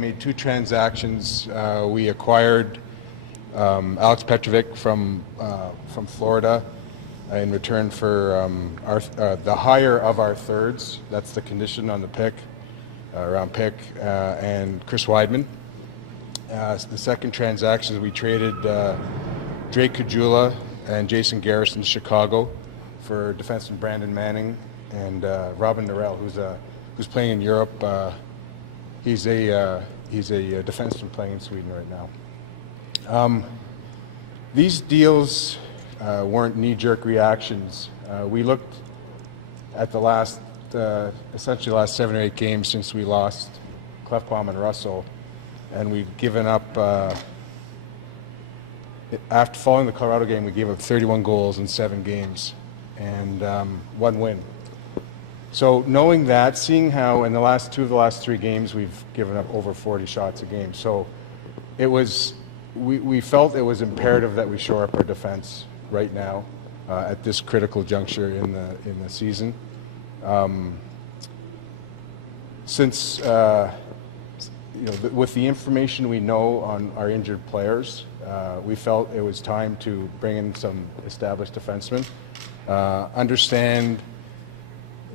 made two transactions. We acquired Alex Petrovic from Florida in return for the hire of our thirds. That's the condition on the pick, round pick, and Chris Weidman. The second transaction is we traded Drake Caggiula and Jason Garrison to Chicago for defenseman Brandon Manning and Robin Norell, who's playing in Europe. He's a defenseman playing in Sweden right now. These deals weren't knee-jerk reactions. We looked at the last, essentially the last 7 or 8 games since we lost Klefbom and Russell, and we've given up. After following the Colorado game, we gave up 31 goals in 7 games and 1 win. So knowing that, seeing how in the last 2 of the last 3 games we've given up over 40 shots a game, so it was we felt it was imperative that we shore up our defense right now at this critical juncture in the season. Since with the information we know on our injured players, we felt it was time to bring in some established defensemen. Understand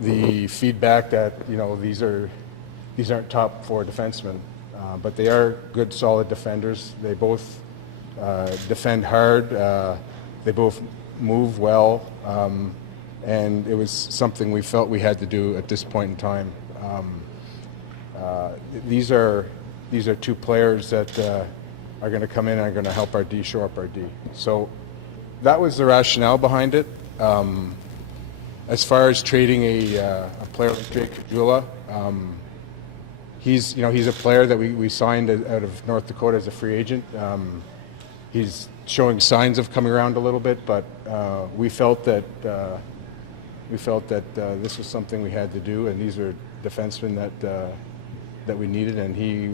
the feedback that these aren't top 4 defensemen, but they are good, solid defenders. They both defend hard. They both move well, and it was something we felt we had to do at this point in time. These are 2 players that are going to come in and are going to help our D shore up our D. So that was the rationale behind it. As far as trading a player like Drake Caggiula, he's a player that we signed out of North Dakota as a free agent. He's showing signs of coming around a little bit, but we felt that this was something we had to do, and these were defensemen that we needed, and he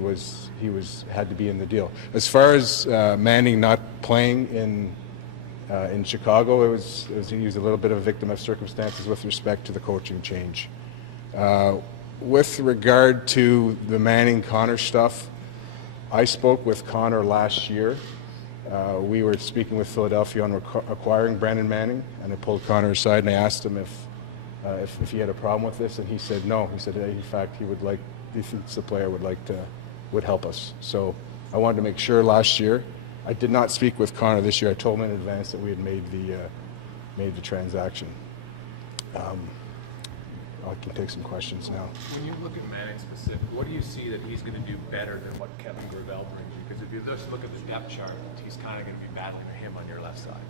had to be in the deal. As far as Manning not playing in Chicago, he was a little bit of a victim of circumstances with respect to the coaching change. With regard to the Manning-Connor stuff, I spoke with Connor last year. We were speaking with Philadelphia on acquiring Brandon Manning, and I pulled Connor aside and I asked him if he had a problem with this, and he said no. He said in fact he thinks the player would help us. So I wanted to make sure last year. I did not speak with Connor this year. I told him in advance that we had made the transaction. I can take some questions now. When you look at Manning specific, what do you see that he's going to do better than what Kevin Gravel brings you? Because if you just look at the depth chart, he's kind of going to be battling him on your left side.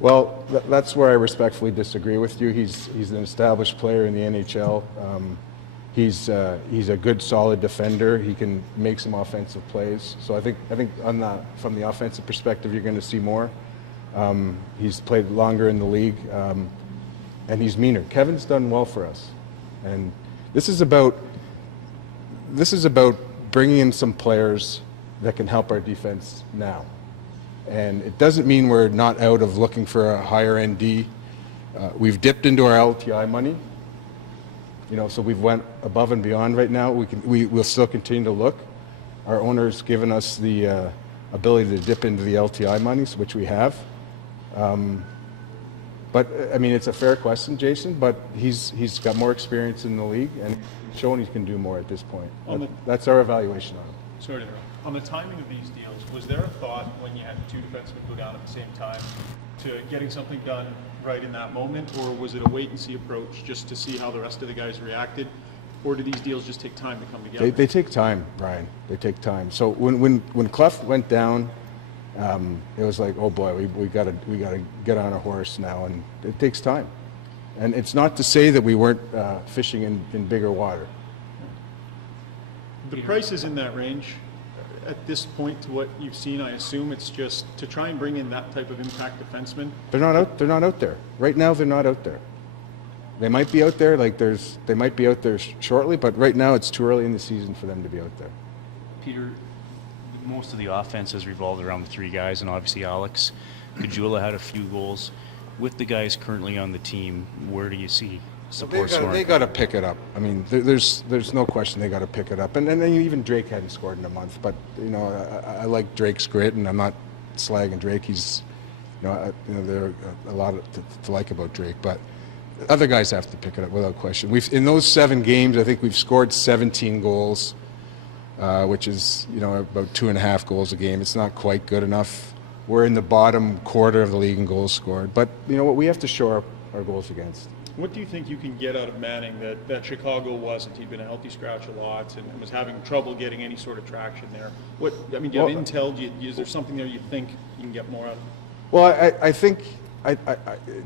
Well, that's where I respectfully disagree with you. He's an established player in the NHL. He's a good, solid defender. He can make some offensive plays. So I think from the offensive perspective, you're going to see more. He's played longer in the league, and he's meaner. Kevin's done well for us, and this is about bringing in some players that can help our defense now. And it doesn't mean we're not out of looking for a higher ND. We've dipped into our LTI money. So we've went above and beyond right now. We'll still continue to look. Our owner's given us the ability to dip into the LTI monies, which we have. But I mean, it's a fair question, Jason. But he's got more experience in the league and shown he can do more at this point. That's our evaluation on him. Sorry to interrupt. On the timing of these deals, was there a thought when you had 2 defensemen go down at the same time to getting something done right in that moment, or was it a wait-and-see approach just to see how the rest of the guys reacted, or do these deals just take time to come together? They take time, Brian. They take time. So when Clef went down, it was like, oh boy, we got to get on a horse now, and it takes time. And it's not to say that we weren't fishing in bigger water. The price is in that range. At this point, to what you've seen, I assume it's just to try and bring in that type of impact defenseman. They're not out there right now. They're not out there. They might be out there. They might be out there shortly, but right now it's too early in the season for them to be out there. Peter, most of the offense has revolved around the 3 guys, and obviously Alex Caggiula had a few goals. With the guys currently on the team, where do you see support They scoring. got to pick it up. I mean, there's no question they got to pick it up. And then even Drake hadn't scored in a month. But I like Drake's grit, and I'm not slagging Drake. He's, there are a lot to like about Drake, but other guys have to pick it up without question. In those 7 games, I think we've scored 17 goals, which is about 2.5 goals a game. It's not quite good enough. We're in the bottom quarter of the league in goals scored, but we have to shore up our goals against. What do you think you can get out of Manning that Chicago wasn't? He'd been a healthy scratch a lot and was having trouble getting any sort of traction there. Do you have intel? Is there something there you think you can get more out of? Well, I think I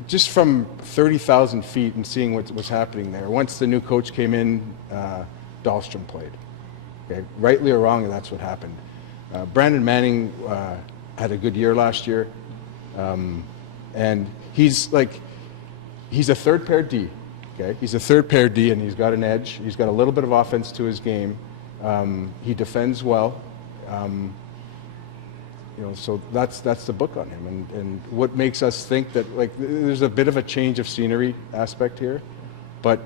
just from 30,000 feet and seeing what's happening there. Once the new coach came in, Dahlstrom played. Okay, rightly or wrongly, that's what happened. Brandon Manning had a good year last year, and he's a third pair D. Okay, he's a third pair D, and he's got an edge. He's got a little bit of offense to his game. He defends well. So that's the book on him, and what makes us think that there's a bit of a change of scenery aspect here, but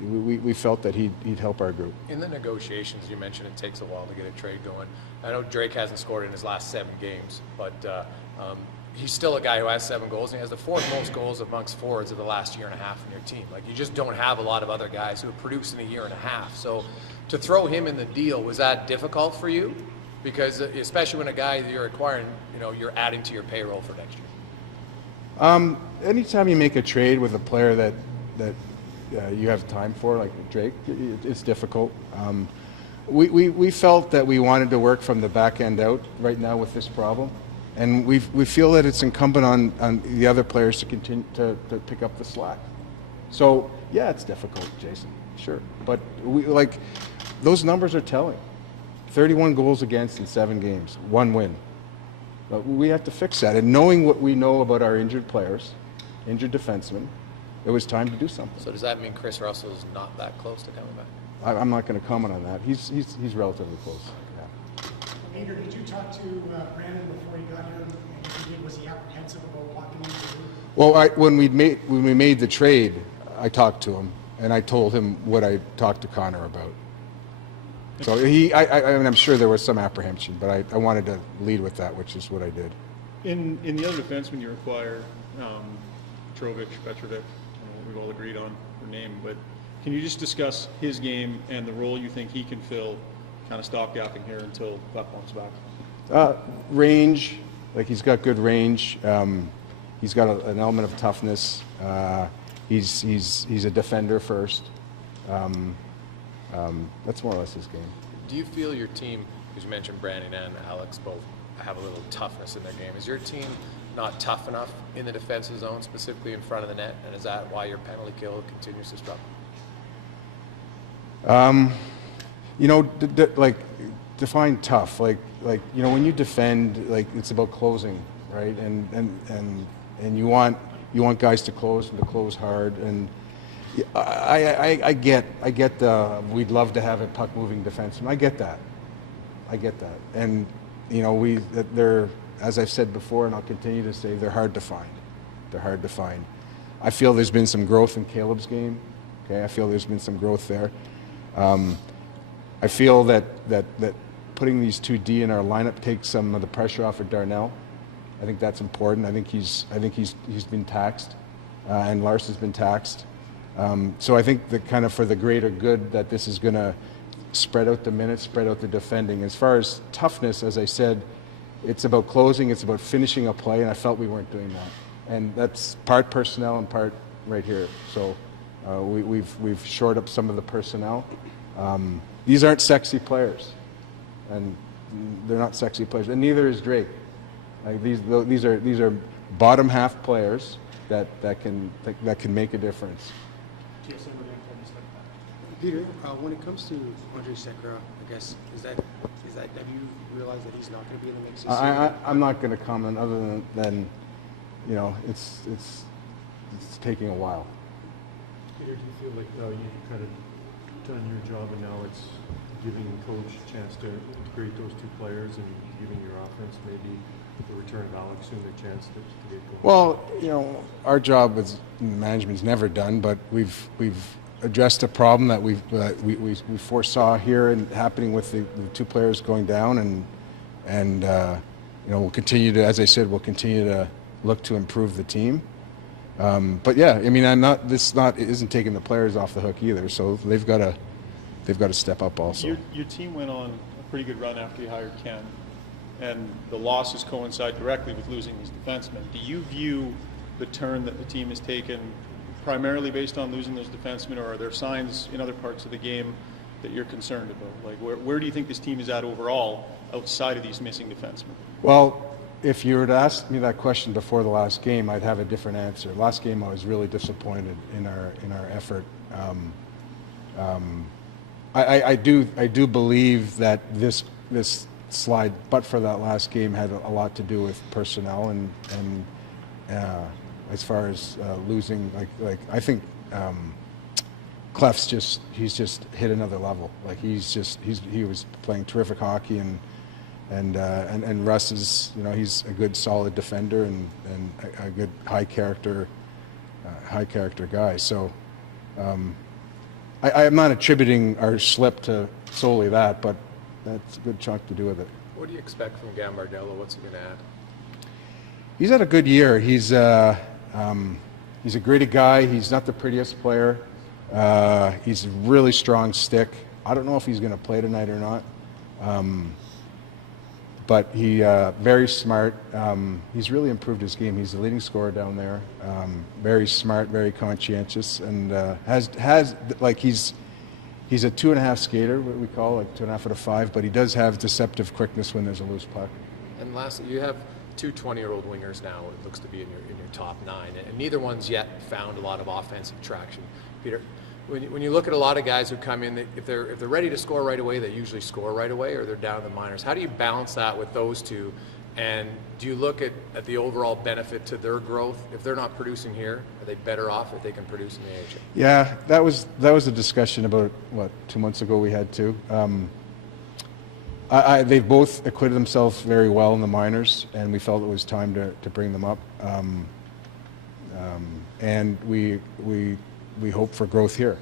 we felt that he'd help our group. In the negotiations, you mentioned it takes a while to get a trade going. I know Drake hasn't scored in his last 7 games, but he's still a guy who has 7 goals, and he has the 4th most goals amongst forwards of the last year and a half in your team. You just don't have a lot of other guys who have produced in a year and a half. So to throw him in the deal, was that difficult for you? Because especially when a guy that you're acquiring, you're adding to your payroll for next year. Anytime you make a trade with a player that you have time for, like Drake, it's difficult. We felt that we wanted to work from the back end out right now with this problem, and we feel that it's incumbent on the other players to continue to pick up the slack. So yeah, it's difficult, Jason, sure, but those numbers are telling. 31 goals against in 7 games, 1 win. But we have to fix that. And knowing what we know about our injured players, injured defensemen, it was time to do something. So does that mean Chris Russell's not that close to coming back? I'm not going to comment on that. He's relatively close. Yeah. Peter, did you talk to Brandon before he got here? And if you did, was he apprehensive about walking into the room? Well, when we made the trade, I talked to him, and I told him what I talked to Connor about. So I'm sure there was some apprehension, but I wanted to lead with that, which is what I did. In the other defensemen you acquired, Petrovic, we've all agreed on the name, but can you just discuss his game and the role you think he can fill, kind of stopgapping here until that comes back? Range, he's got good range. He's got an element of toughness. He's a defender first. That's more or less his game. Do you feel your team, because you mentioned Brandon and Alex both have a little toughness in their game, is your team not tough enough in the defensive zone, specifically in front of the net, and is that why your penalty kill continues to struggle? Define tough. When you defend, it's about closing, right? And you want guys to close and to close hard. And I get the we'd love to have a puck moving defenseman. I get that. And they're, as I've said before, and I'll continue to say, they're hard to find. I feel there's been some growth in Caleb's game. Okay, I feel there's been some growth there. I feel that putting these 2D in our lineup takes some of the pressure off of Darnell. I think that's important. I think he's been taxed, and Lars has been taxed. So I think that kind of for the greater good that this is going to spread out the minutes, spread out the defending. As far as toughness, as I said, it's about closing, it's about finishing a play, and I felt we weren't doing that. And that's part personnel and part right here. So we've shored up some of the personnel. These aren't sexy players, and they're not sexy players, and neither is Drake. These are bottom half players that can make a difference. Peter, when it comes to Andre Sekera, I guess, is that have you realized that he's not going to be in the mix this year? I'm not going to comment other than it's taking a while. Peter, do you feel like you've kind of done your job and now it's giving coach a chance to integrate those two players and giving your offense maybe the return of Alex soon a chance to get going? Well, our job as management's never done, but we've addressed a problem that we foresaw here and happening with the two players going down, and we'll continue to, as I said, we'll continue to look to improve the team. But yeah, I mean, it isn't taking the players off the hook either. So they've got to step up also. Your team went on a pretty good run after you hired Ken, and the losses coincide directly with losing these defensemen. Do you view the turn that the team has taken primarily based on losing those defensemen, or are there signs in other parts of the game that you're concerned about? Like, where do you think this team is at overall outside of these missing defensemen? Well, if you were to ask me that question before the last game, I'd have a different answer. Last game, I was really disappointed in our effort. I do believe that this slide, but for that last game, had a lot to do with personnel and as far as losing, like I think Clef's just hit another level. Like he was playing terrific hockey, and Russ is, he's a good solid defender and a good high character guy. So I'm not attributing our slip to solely that, but that's a good chunk to do with it. What do you expect from Gambardella? What's he going to add? He's had a good year. He's a gritty guy. He's not the prettiest player. He's a really strong stick. I don't know if he's going to play tonight or not. But he very smart. He's really improved his game. He's the leading scorer down there. Very smart, very conscientious, and has like he's a 2.5 skater, what we call, like 2.5 out of 5. But he does have deceptive quickness when there's a loose puck. And lastly, you have two 20-year-old wingers now. It looks to be in your top 9, and neither one's yet found a lot of offensive traction. Peter, when you look at a lot of guys who come in, if they're ready to score right away, they usually score right away, or they're down in the minors. How do you balance that with those two? And do you look at the overall benefit to their growth? If they're not producing here, are they better off if they can produce in the AHL? Yeah, that was a discussion about 2 months ago we had too. They've both acquitted themselves very well in the minors, and we felt it was time to bring them up. And we hope for growth here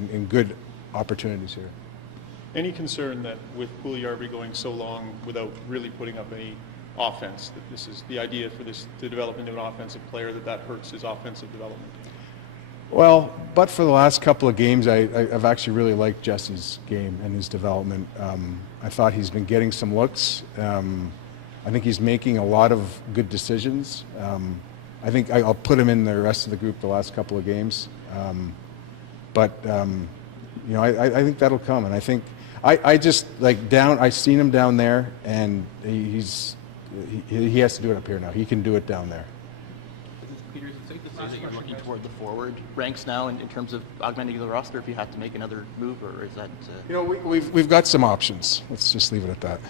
in good opportunities here. Any concern that with Puljujarvi going so long without really putting up any offense, that this is the idea for this to develop into an offensive player, that hurts his offensive development? Well, but for the last couple of games, I've actually really liked Jesse's game and his development. I thought he's been getting some looks. I think he's making a lot of good decisions. I think I'll put him in the rest of the group the last couple of games. I think that'll come. And I think I just I've seen him down there, and he has to do it up here now. He can do it down there. Peter, is it safe to say that you're looking toward the forward ranks now in terms of augmenting the roster if you have to make another move, or is that? We've got some options. Let's just leave it at that.